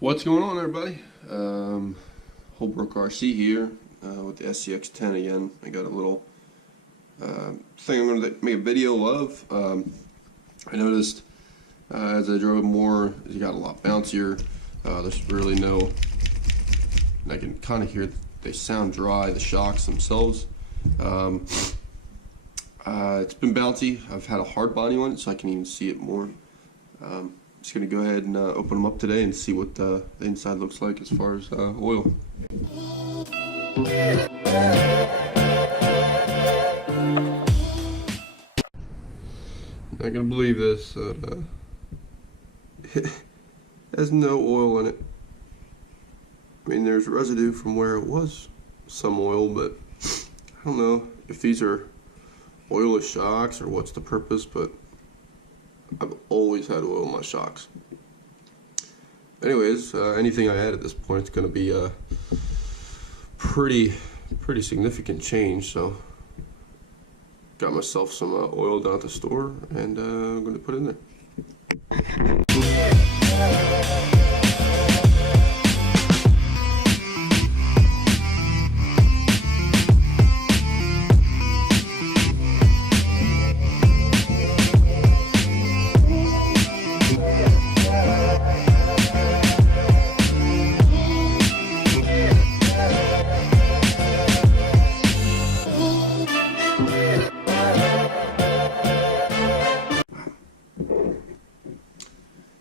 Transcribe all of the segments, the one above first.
What's going on, everybody? Holbrook RC here with the SCX10 again. I got a little thing I'm going to make a video of. I noticed as I drove more, it got a lot bouncier. There's really no, I can kind of hear they sound dry, the shocks themselves. It's been bouncy. I've had a hard body on it, so I can even see it more. Just going to go ahead and open them up today and see what the inside looks like as far as oil. Not going to believe this. It has no oil in it. I mean, there's residue from where it was some oil, but I don't know if these are oilless shocks or what's the purpose, but I've always had oil in my shocks. Anyways, anything I add at this point is going to be a pretty significant change. So, got myself some oil down at the store, and I'm going to put it in there.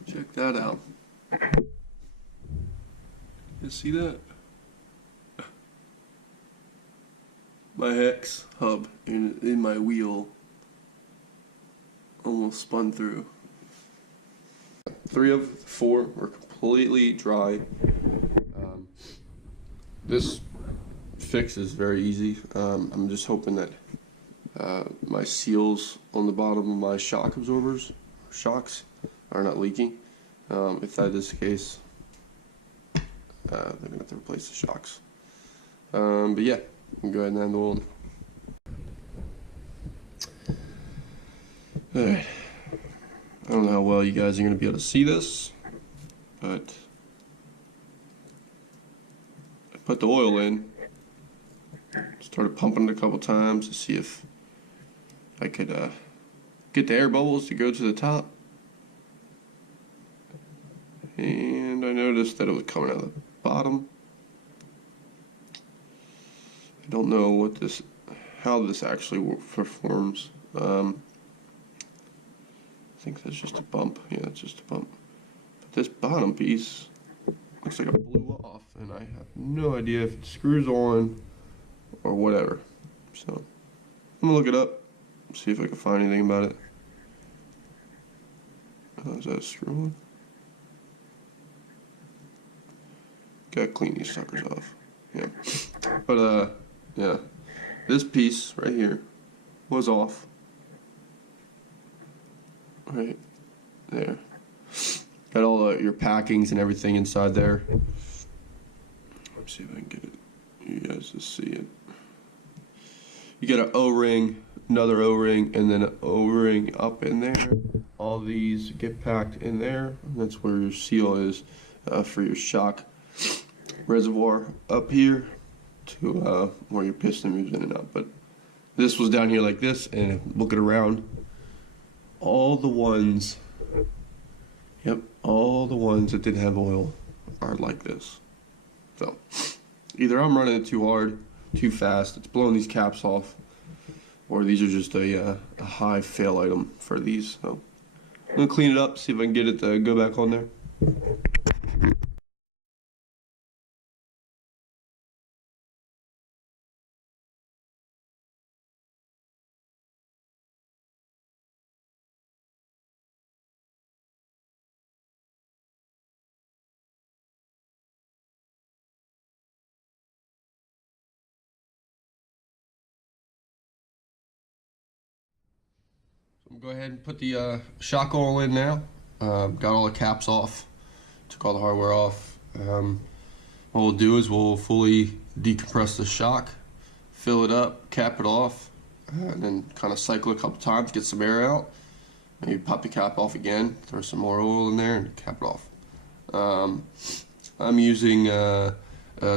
Check that out. You see that? My hex hub in my wheel almost spun through. 3 of 4 were completely dry. This fix is very easy. I'm just hoping that my seals on the bottom of my shock absorbers, shocks, are not leaking. If that is the case, they're going to have to replace the shocks. But yeah, we can go ahead and add the oil. Alright. I don't know how well you guys are going to be able to see this, but I put the oil in, started pumping it a couple times to see if I could get the air bubbles to go to the top. And I noticed that it was coming out of the bottom. I don't know how this actually performs. I think that's just a bump. Yeah, it's just a bump. But this bottom piece looks like it blew off, and I have no idea if it screws on or whatever. So I'm gonna look it up, see if I can find anything about it. Is that a screw on? Gotta clean these suckers off. Yeah. But yeah. This piece right here was off. Right there. Got all your packings and everything inside there. Let's see if I can get it. You guys to see it. You got an O-ring, another O-ring, and then an O-ring up in there. All these get packed in there. That's where your seal is for your shock reservoir up here to where your piston moves in and out. But this was down here like this, and looking around, all the ones that didn't have oil are like this. So either I'm running it too hard, too fast, it's blowing these caps off, or these are just a high fail item for these. So I'm gonna clean it up, see if I can get it to go back on there. Go ahead and put the shock oil in now. Got all the caps off, took all the hardware off. What we'll do is we'll fully decompress the shock, fill it up, cap it off, and then kind of cycle a couple times, get some air out. Maybe pop the cap off again, throw some more oil in there, and cap it off. I'm using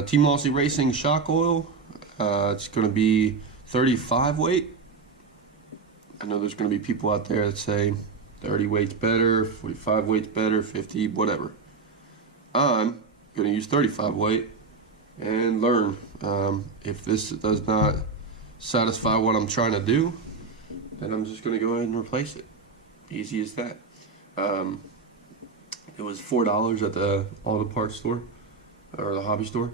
Team Lossy Racing shock oil. It's going to be 35 weight. I know there's going to be people out there that say 30 weight's better, 45 weight's better, 50, whatever. I'm going to use 35 weight and learn. If this does not satisfy what I'm trying to do, then I'm just going to go ahead and replace it. Easy as that. It was $4 at the auto parts store or the hobby store.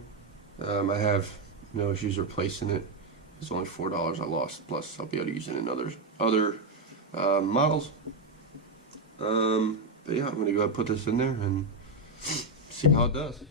I have no issues replacing it. It's only $4 I lost. Plus, I'll be able to use it in other models. But yeah, I'm gonna go ahead and put this in there and see how it does.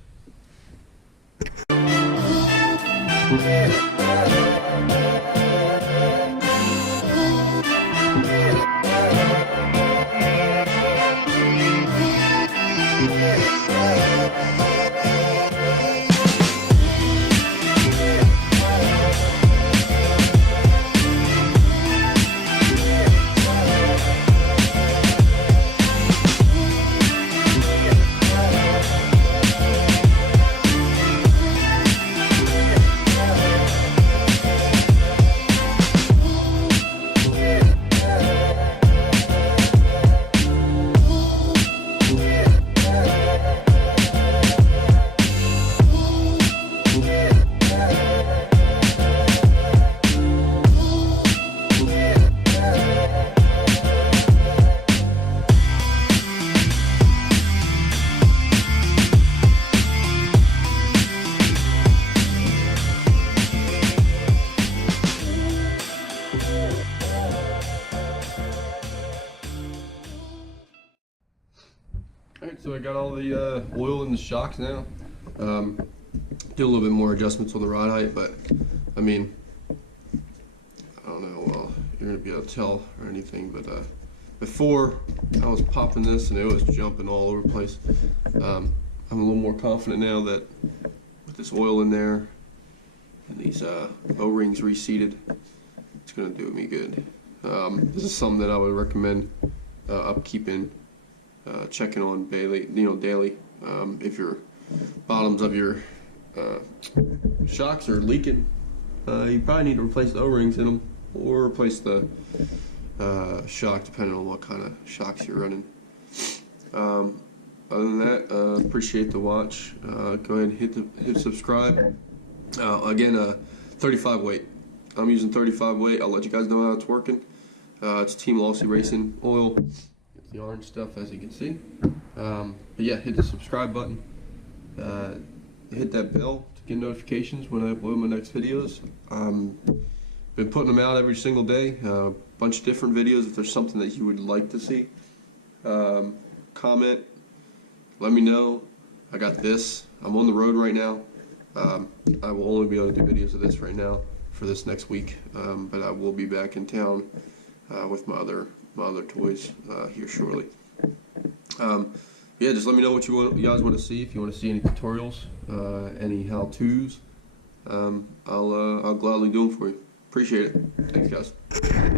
Alright, so I got all the oil in the shocks now. Did a little bit more adjustments on the rod height, but I mean, I don't know, well, you're going to be able to tell or anything, but before I was popping this and it was jumping all over the place. I'm a little more confident now that with this oil in there and these O-rings reseated, it's going to do me good. This is something that I would recommend upkeeping. Checking on daily. If your bottoms of your shocks are leaking, you probably need to replace the O-rings in them or replace the shock, depending on what kind of shocks you're running. Other than that, appreciate the watch. Go ahead and hit subscribe. Again, 35 weight. I'm using 35 weight. I'll let you guys know how it's working. It's Team Lossy Racing oil. The orange stuff, as you can see. But yeah, hit the subscribe button. Hit that bell to get notifications when I upload my next videos. Been putting them out every single day. Bunch of different videos. If there's something that you would like to see, comment. Let me know. I got this. I'm on the road right now. I will only be able to do videos of this right now for this next week. But I will be back in town with my other toys here shortly. Yeah, just let me know what you guys want to see. If you want to see any tutorials, any how-tos, I'll gladly do them for you. Appreciate it. Thanks, guys.